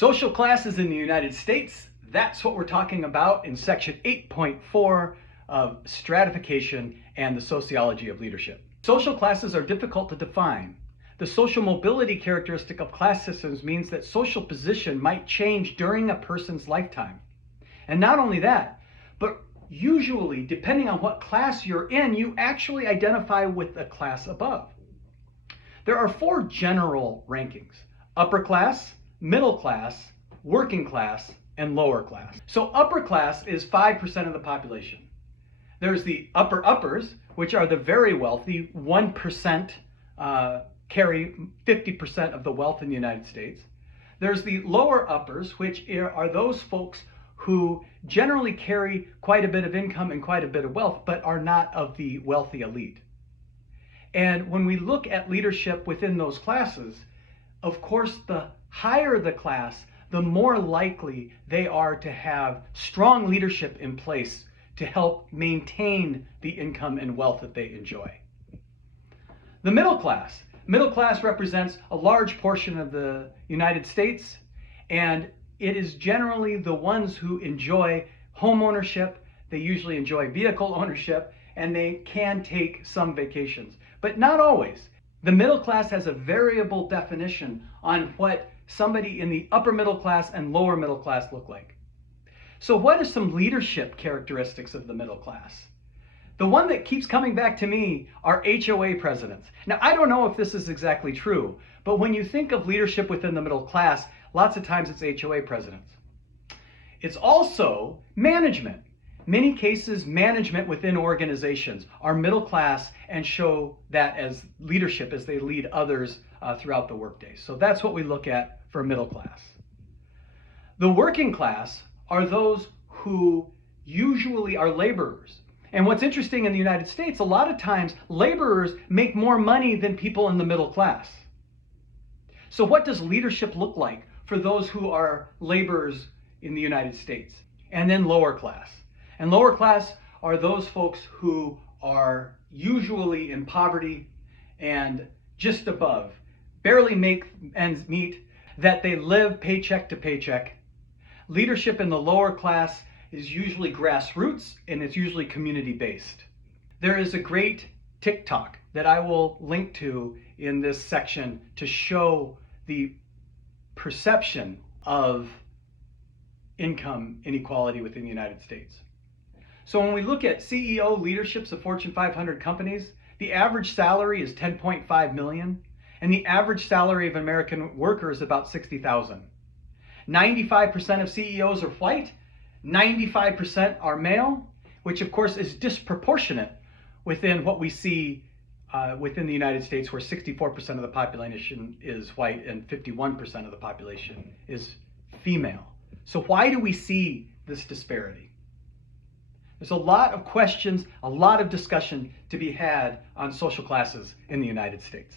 Social classes in the United States, that's what we're talking about in section 8.4 of Stratification and the Sociology of Leadership. Social classes are difficult to define. The social mobility characteristic of class systems means that social position might change during a person's lifetime. And not only that, but usually, depending on what class you're in, you actually identify with the class above. There are 4 general rankings: upper class, middle class, working class, and lower class. So upper class is 5% of the population. There's the uppers, which are the very wealthy. 1% carry 50% of the wealth in the United States. There's the lower uppers, which are those folks who generally carry quite a bit of income and quite a bit of wealth, but are not of the wealthy elite. And when we look at leadership within those classes, of course, the higher the class, the more likely they are to have strong leadership in place to help maintain the income and wealth that they enjoy. The middle class. Middle class represents a large portion of the United States, and it is generally the ones who enjoy home ownership. They usually enjoy vehicle ownership, and they can take some vacations, but not always. The middle class has a variable definition on what somebody in the upper middle class and lower middle class look like. So what are some leadership characteristics of the middle class? The one that keeps coming back to me are HOA presidents. Now, I don't know if this is exactly true, but when you think of leadership within the middle class, lots of times it's HOA presidents. It's also management. Many cases, management within organizations are middle class and show that as leadership as they lead others throughout the workday. So that's what we look at for middle class. The working class are those who usually are laborers. And what's interesting in the United States, a lot of times laborers make more money than people in the middle class. So what does leadership look like for those who are laborers in the United States? And then lower class. And lower class are those folks who are usually in poverty and just above, barely make ends meet, that they live paycheck to paycheck. Leadership in the lower class is usually grassroots, and it's usually community-based. There is a great TikTok that I will link to in this section to show the perception of income inequality within the United States. So when we look at CEO leaderships of Fortune 500 companies, the average salary is $10.5 million, and the average salary of an American worker is about $60,000. 95% of CEOs are white, 95% are male, which of course is disproportionate within what we see within the United States, where 64% of the population is white and 51% of the population is female. So why do we see this disparity? There's a lot of questions, a lot of discussion to be had on social classes in the United States.